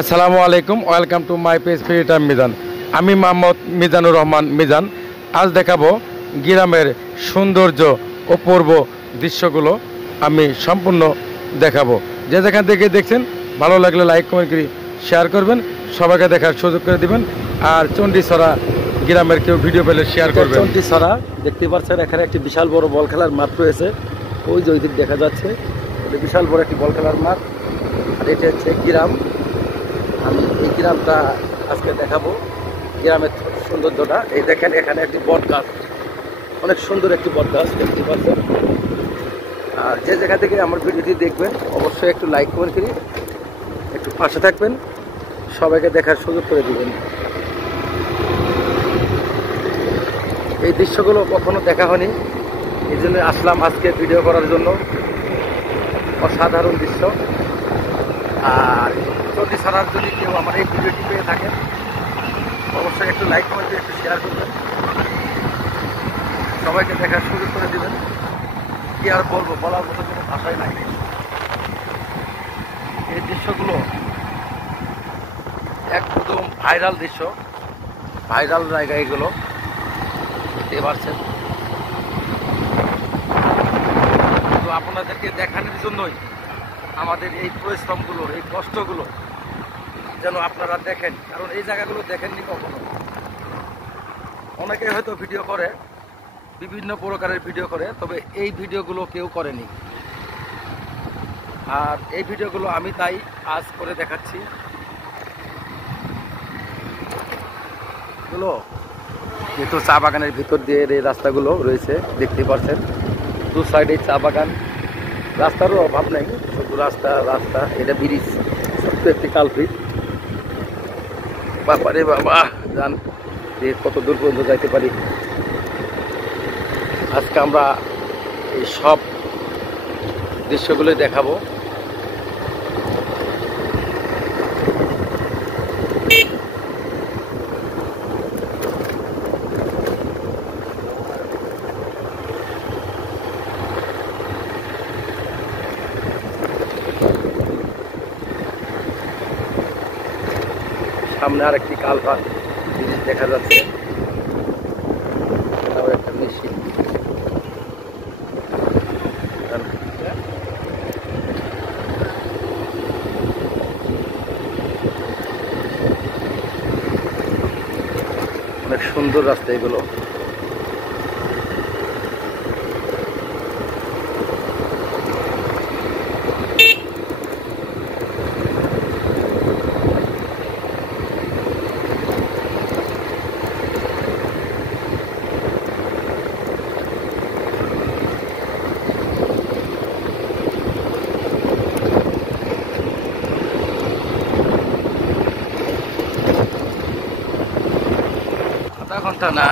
আসসালামু আলাইকুম, welcome to my page free time Mizan. আমি মোহাম্মদ মিজানুর রহমান মিজান। আজ দেখাবো গ্রামের সৌন্দর্য অপূর্ব দৃশ্যগুলো আমি সম্পূর্ণ দেখাবো। যে যেখান থেকে দেখছেন ভালো লাগলে লাইক কমেন্ট করে শেয়ার করবেন, সবাইকে দেখার সুযোগ করে দিবেন। আর চণ্ডীছড়া গ্রামের কেউ ভিডিও পেলে শেয়ার করবেন। চণ্ডীছড়া দেখতে পাচ্ছেন, এখানে একটি বিশাল বড় বল খেলার মাঠ রয়েছে। ওই যে ওই দিক দেখা যাচ্ছে, এটা বিশাল বড় একটি বল খেলার মাঠ। আর এটা হচ্ছে গ্রাম। আমি এই গ্রামটা আজকে দেখাবো, গ্রামের সৌন্দর্যটা। এই দেখেন, এখানে একটি বট গাছ, অনেক সুন্দর একটি বট গাছ দেখতে পাচ্ছেন। আর যে জায়গা থেকে আমার ভিডিওটি দেখবেন অবশ্যই একটু লাইক কমেন্ট করি, একটু পাশে থাকবেন, সবাইকে দেখার সুযোগ করে দিবেন। এই দৃশ্যগুলো কখনো দেখা হয়নি, এই জন্য আসলাম আজকে ভিডিও করার জন্য। অসাধারণ দৃশ্য। আর চণ্ডীছড়ার যদি কেউ আমার এই ভিডিওটি পেয়ে থাকেন অবশ্যই একটু লাইক কমেন্ট একটু শেয়ার করবেন, সবাইকে দেখার সুযোগ করে দেবেন। কি আর বলবো, বলার মতো কোনো ভাষাই নাই। এই দৃশ্যগুলো একদম ভাইরাল দৃশ্য, ভাইরাল জায়গা এগুলো দেখতে পাচ্ছেন। তো আপনাদেরকে দেখানোর জন্যই আমাদের এই পরিশ্রমগুলো, এই কষ্টগুলো যেন আপনারা দেখেন, কারণ এই জায়গাগুলো দেখেননি কখনো। অনেকে হয়তো ভিডিও করে, বিভিন্ন প্রকারের ভিডিও করে, তবে এই ভিডিওগুলো কেউ করেনি। আর এই ভিডিওগুলো আমি তাই আজ করে দেখাচ্ছি। এগুলো যেহেতু চা বাগানের ভিতর দিয়ে এই রাস্তাগুলো রয়েছে দেখতে পাচ্ছেন, দু সাইডে চা বাগান। রাস্তারও অভাব নেই, শুধু রাস্তা রাস্তা। এটা ব্রিজ, ছোট্ট একটি কালপ্রিট। বাবারে বাবা, জান যে কত দূর পর্যন্ত যাইতে পারি। আজকে আমরা এই সব দৃশ্যগুলোই দেখাবো। সামনে আর একটি কালভার্ট জিনিস দেখা যাচ্ছে, এটাও একটা মেশিন। অনেক সুন্দর রাস্তা এগুলো। আধা ঘন্টা না,